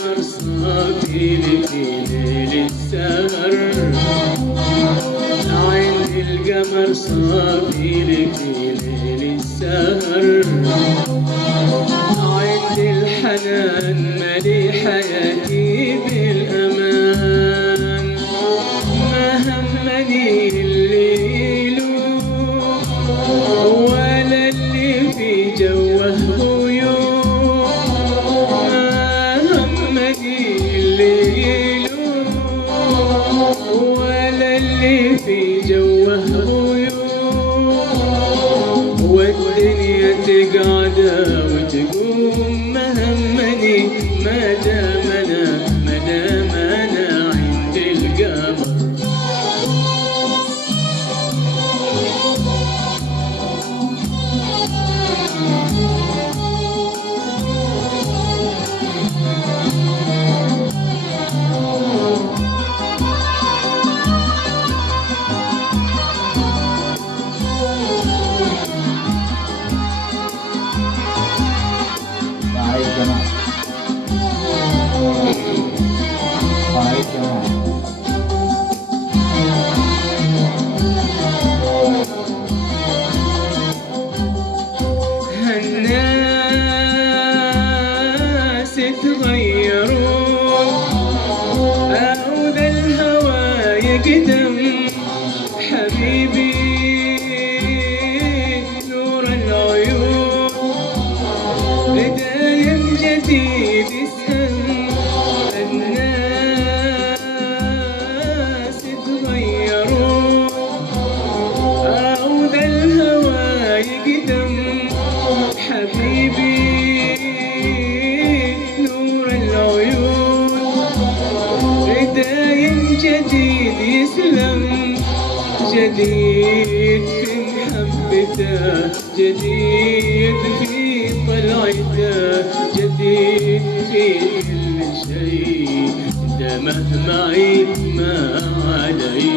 القمر صافي في ليل السهر، عند القمر صافي في ليل السهر، عند الحنان ملي حياتي بالأمان، ما همني الليل ولا اللي في جوه غيوم، ما همني الليل ولا اللي في جوه غيوم، والدنيا تقعد وتقوم، ما همني ما دام انا عند القمر. الناس تغيرون أو ذا الهوى يقدم، حبيبي نور العيون دايم جديد يسهل. الناس تغيرون أو ذا الهوى يقدم، حبيبي نور العيون دايم جديد يسلم، جديد في محبته، جديد في طلعته، جديد في كل شيء، دمه معي ما علي.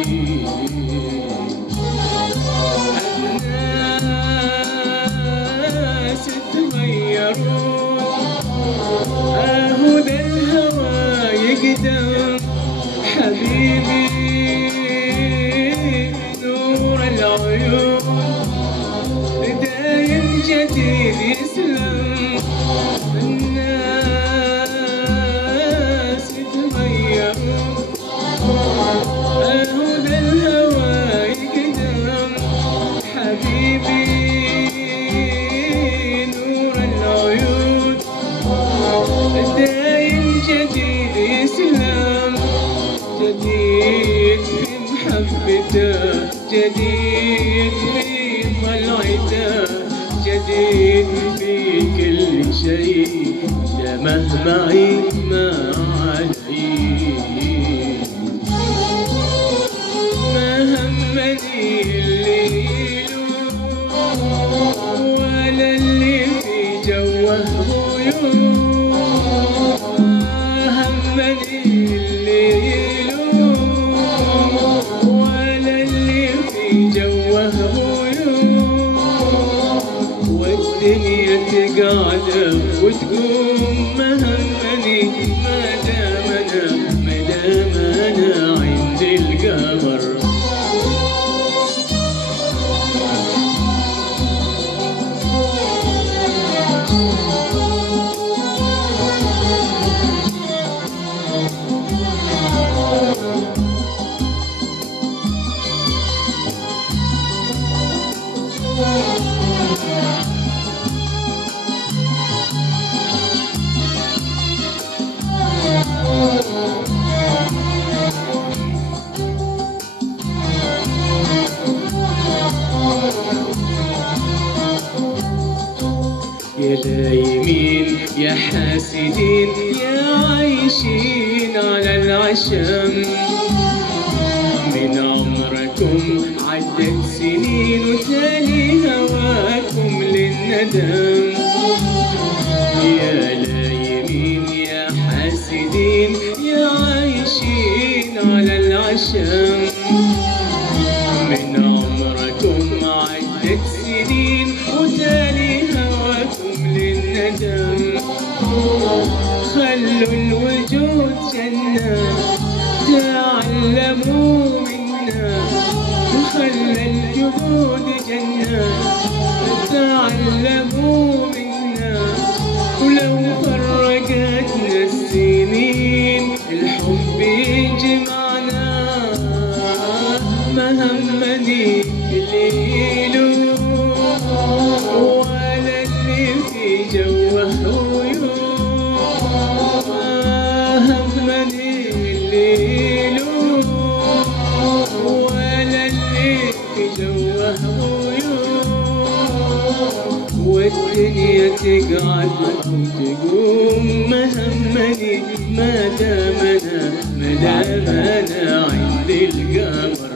أهو ذا الهوى يقدم، حبيبي نور العيون دايم جديد يسلم. الناس يتغيرون أهو ذا الهوى يقدم، حبيبي دايم جديد يسلم، جديد في محبته، جديد في طلعته، جديد في كل شيء، دمه معي ما علي. ما همني الليل ولا اللي في جوه غيوم، همني الليل ولا اللي في جوه غيوم، والدنيا تقعد وتقوم، ما همني ما دام انا عند القمر. يا لايمين يا حاسدين يا عايشين على العشم، من عمركم عدت سنين وتالي هواكم للندم. يا لايمين يا حاسدين يا عايشين على العشم، من عمركم عدت سنين وتالي هواكم للندم. خلوا الوجود جنة تعلموا منا، خلى الجهود جنة تعلموا منا، ولو فرقتنا السنين الحب يجمعنا، ما همني الليل ولا اللي في جوه عيون، ما همني الليل ولا اللي في جوه عيون، والدنيا تقعد أو تقوم، ما همني ما دامنا عند القمر.